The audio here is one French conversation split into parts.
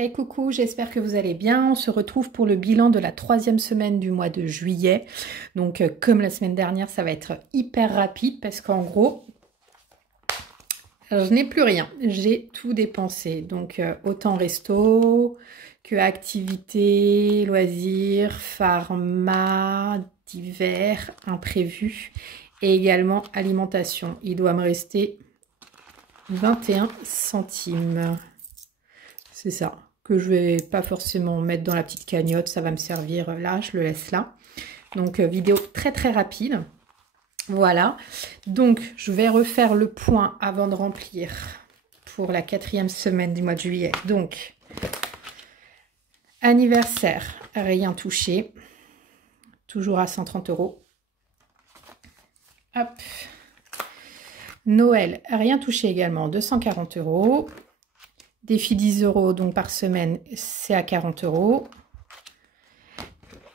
Hey coucou, j'espère que vous allez bien. On se retrouve pour le bilan de la 3e semaine du mois de juillet. Donc comme la semaine dernière, ça va être hyper rapide parce qu'en gros, je n'ai plus rien. J'ai tout dépensé. Donc autant resto que activités, loisirs, pharma, divers, imprévus et également alimentation. Il doit me rester 21 centimes. C'est ça, que je vais pas forcément mettre dans la petite cagnotte, ça va me servir là, je le laisse là. Donc vidéo très très rapide. Voilà, donc je vais refaire le point avant de remplir pour la 4e semaine du mois de juillet. Donc, anniversaire, rien touché, toujours à 130 €. Hop. Noël, rien touché également, 240 €. Défi 10 € donc par semaine, c'est à 40 €.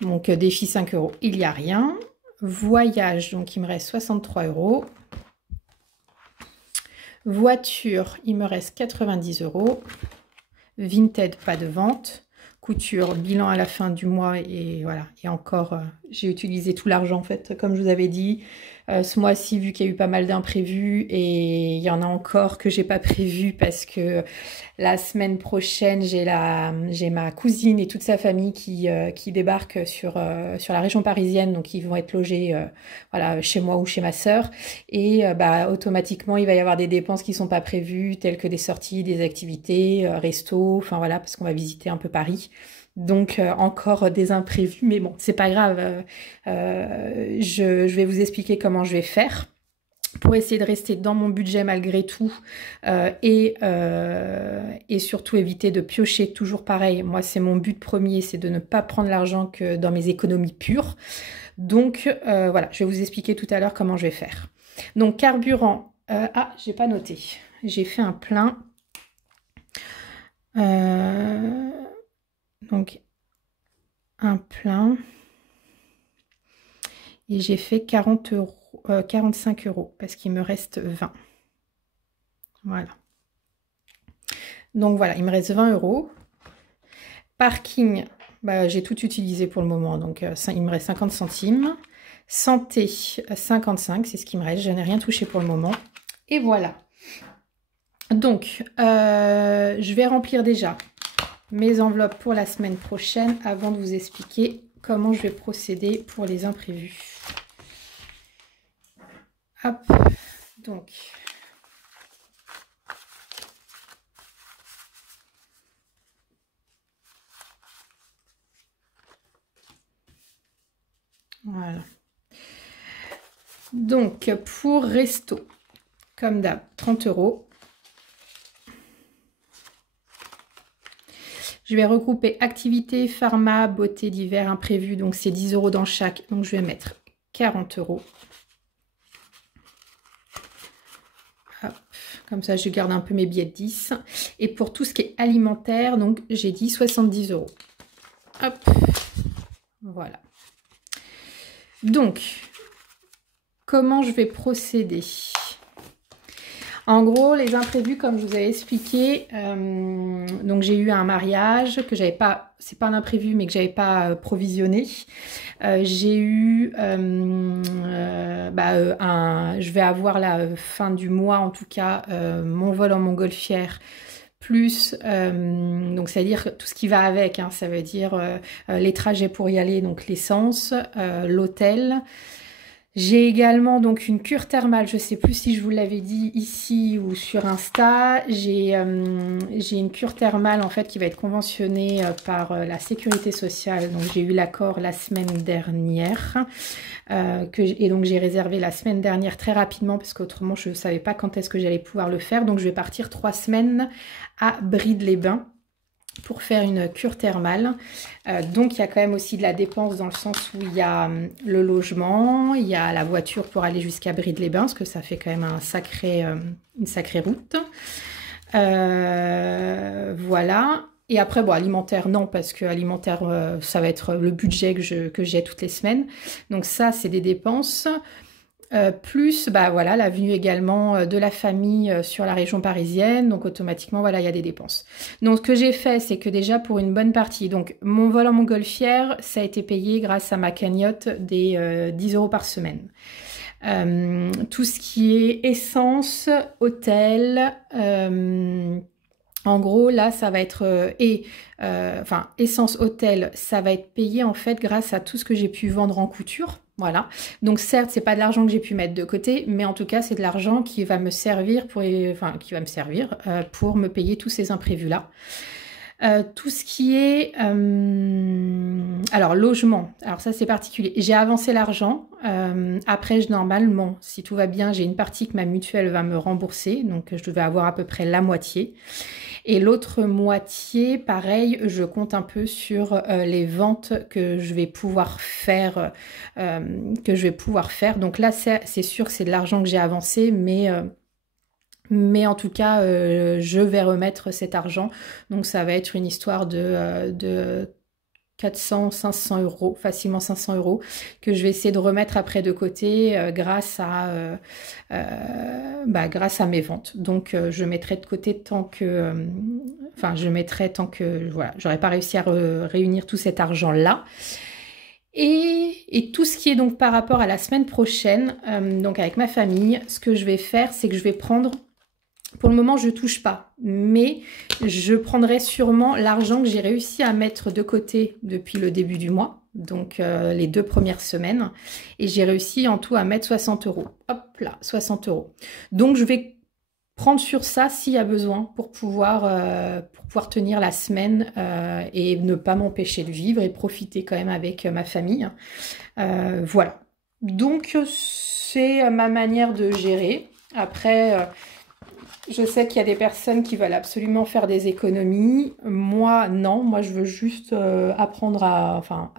Donc défi 5 €, il n'y a rien. Voyage, donc il me reste 63 €. Voiture, il me reste 90 €. Vinted, pas de vente. Couture, bilan à la fin du mois et voilà. Et encore, j'ai utilisé tout l'argent en fait, comme je vous avais dit. Ce mois-ci, vu qu'il y a eu pas mal d'imprévus et il y en a encore que j'ai pas prévu parce que la semaine prochaine, j'ai ma cousine et toute sa famille qui débarquent sur la région parisienne. Donc, ils vont être logés voilà, chez moi ou chez ma sœur. Et automatiquement, il va y avoir des dépenses qui sont pas prévues, telles que des sorties, des activités, resto, enfin voilà, parce qu'on va visiter un peu Paris. Donc encore des imprévus, mais bon, c'est pas grave. Je vais vous expliquer comment je vais faire pour essayer de rester dans mon budget malgré tout et surtout éviter de piocher toujours pareil. Moi, c'est mon but premier, c'est de ne pas prendre l'argent que dans mes économies pures. Donc voilà, je vais vous expliquer tout à l'heure comment je vais faire. Donc carburant, j'ai pas noté. J'ai fait un plein. Donc, un plein. Et j'ai fait 45 € parce qu'il me reste 20. Voilà. Donc, voilà, il me reste 20 €. Parking, j'ai tout utilisé pour le moment. Donc, il me reste 50 centimes. Santé, 55, c'est ce qui me reste. Je n'ai rien touché pour le moment. Et voilà. Donc, je vais remplir déjà mes enveloppes pour la semaine prochaine avant de vous expliquer comment je vais procéder pour les imprévus. Hop, donc. Voilà. Donc, pour resto, comme d'hab, 30 €. Je vais regrouper activité, pharma, beauté, divers, imprévu. Donc, c'est 10 € dans chaque. Donc, je vais mettre 40 €. Hop, comme ça, je garde un peu mes billets de 10. Et pour tout ce qui est alimentaire, donc, j'ai dit 70 €. Hop, voilà. Donc, comment je vais procéder ? En gros, les imprévus, comme je vous avais expliqué, donc j'ai eu un mariage que j'avais pas, c'est pas un imprévu, mais que j'avais pas provisionné. J'ai eu, je vais avoir la fin du mois, en tout cas, mon vol en montgolfière, plus, donc c'est-à-dire tout ce qui va avec, hein, ça veut dire les trajets pour y aller, donc l'essence, l'hôtel. J'ai également donc une cure thermale, je ne sais plus si je vous l'avais dit ici ou sur Insta. J'ai une cure thermale en fait qui va être conventionnée par la sécurité sociale. Donc j'ai eu l'accord la semaine dernière et donc j'ai réservé la semaine dernière très rapidement parce qu'autrement je ne savais pas quand est-ce que j'allais pouvoir le faire. Donc je vais partir 3 semaines à Brides-les-Bains pour faire une cure thermale. Donc il y a quand même aussi de la dépense dans le sens où il y a le logement, il y a la voiture pour aller jusqu'à Brides-les-Bains, parce que ça fait quand même une sacrée route. Voilà. Et après, bon, alimentaire, non, parce que alimentaire, ça va être le budget que j'ai toutes les semaines. Donc ça, c'est des dépenses. plus bah voilà la venue également de la famille sur la région parisienne, donc automatiquement voilà il y a des dépenses. Donc ce que j'ai fait, c'est que déjà pour une bonne partie, donc mon vol en montgolfière, ça a été payé grâce à ma cagnotte des 10 € par semaine. Tout ce qui est essence, hôtel, en gros, là, ça va être enfin, essence, hôtel, ça va être payé en fait grâce à tout ce que j'ai pu vendre en couture. Voilà. Donc certes, c'est pas de l'argent que j'ai pu mettre de côté, mais en tout cas, c'est de l'argent qui va me servir pour, enfin, qui va me servir pour me payer tous ces imprévus-là. Tout ce qui est alors logement, alors ça c'est particulier, j'ai avancé l'argent, après normalement si tout va bien j'ai une partie que ma mutuelle va me rembourser, donc je devais avoir à peu près la moitié, et l'autre moitié pareil je compte un peu sur les ventes que je vais pouvoir faire, donc là c'est sûr que c'est de l'argent que j'ai avancé, mais en tout cas, je vais remettre cet argent. Donc, ça va être une histoire de 400, 500 €, facilement 500 € que je vais essayer de remettre après de côté grâce à mes ventes. Donc, je mettrai de côté tant que... je mettrai tant que... Voilà, j'aurais pas réussi à réunir tout cet argent-là. Et tout ce qui est donc par rapport à la semaine prochaine, donc avec ma famille, ce que je vais faire, c'est que je vais prendre... Pour le moment, je ne touche pas, mais je prendrai sûrement l'argent que j'ai réussi à mettre de côté depuis le début du mois, donc les 2 premières semaines, et j'ai réussi en tout à mettre 60 €. Hop là, 60 €. Donc, je vais prendre sur ça s'il y a besoin pour pouvoir tenir la semaine et ne pas m'empêcher de vivre et profiter quand même avec ma famille. Voilà. Donc, c'est ma manière de gérer. Après... je sais qu'il y a des personnes qui veulent absolument faire des économies. Moi, non. Moi, je veux juste apprendre à... Enfin,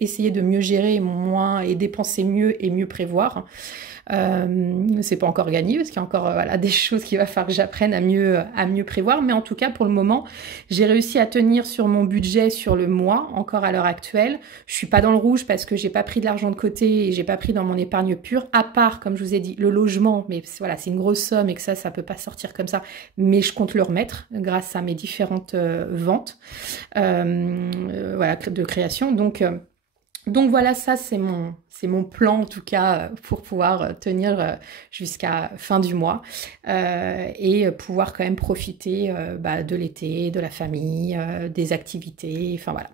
essayer de mieux gérer moins et dépenser mieux et mieux prévoir. C'est pas encore gagné parce qu'il y a encore voilà, des choses qu'il va falloir que j'apprenne à mieux prévoir. Mais en tout cas, pour le moment, j'ai réussi à tenir sur mon budget sur le mois, encore à l'heure actuelle. Je suis pas dans le rouge parce que j'ai pas pris de l'argent de côté et j'ai pas pris dans mon épargne pure, à part, comme je vous ai dit, le logement. Mais voilà, c'est une grosse somme et que ça peut pas sortir comme ça. Mais je compte le remettre grâce à mes différentes ventes voilà, de création. Donc voilà, ça c'est mon plan en tout cas pour pouvoir tenir jusqu'à fin du mois et pouvoir quand même profiter de l'été, de la famille, des activités, enfin voilà.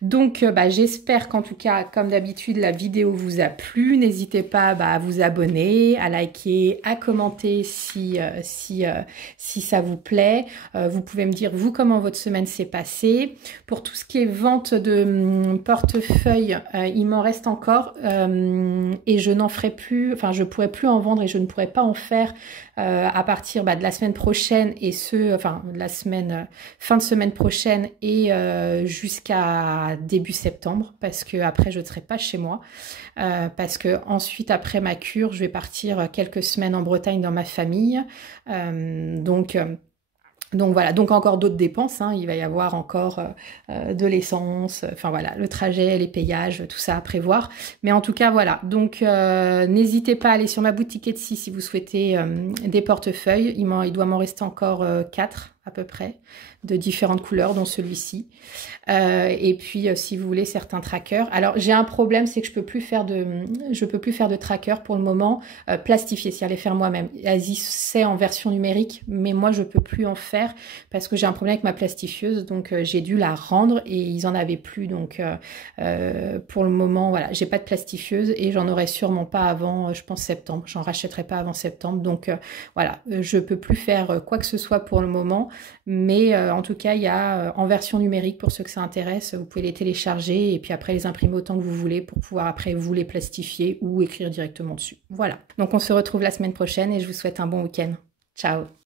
Donc j'espère qu'en tout cas, comme d'habitude, la vidéo vous a plu. N'hésitez pas à vous abonner, à liker, à commenter si ça vous plaît. Vous pouvez me dire, vous, comment votre semaine s'est passée. Pour tout ce qui est vente de portefeuille, il m'en reste encore et je n'en ferai plus, enfin je pourrai plus en vendre et je ne pourrai pas en faire à partir de la semaine prochaine et de la semaine, fin de semaine prochaine et jusqu'à début septembre, parce que après je ne serai pas chez moi, parce que ensuite après ma cure je vais partir quelques semaines en Bretagne dans ma famille, donc voilà, donc encore d'autres dépenses, hein. Il va y avoir encore de l'essence, enfin voilà, le trajet, les payages, tout ça à prévoir. Mais en tout cas, voilà, donc n'hésitez pas à aller sur ma boutique Etsy si vous souhaitez des portefeuilles. Il doit m'en rester encore 4 à peu près, de différentes couleurs, dont celui-ci. Et puis, si vous voulez certains trackers. Alors, j'ai un problème, c'est que je peux plus faire de trackers pour le moment plastifiés, c'est-à-dire les faire moi-même. Asie, c'est en version numérique, mais moi, je peux plus en faire parce que j'ai un problème avec ma plastifieuse, donc j'ai dû la rendre et ils en avaient plus. Donc, pour le moment, voilà, j'ai pas de plastifieuse et j'en aurai sûrement pas avant, je pense, septembre. J'en rachèterai pas avant septembre. Donc, voilà, je peux plus faire quoi que ce soit pour le moment. Mais en tout cas, il y a en version numérique, pour ceux que ça intéresse, vous pouvez les télécharger et puis après les imprimer autant que vous voulez pour pouvoir après vous les plastifier ou écrire directement dessus. Voilà. Donc on se retrouve la semaine prochaine et je vous souhaite un bon week-end. Ciao!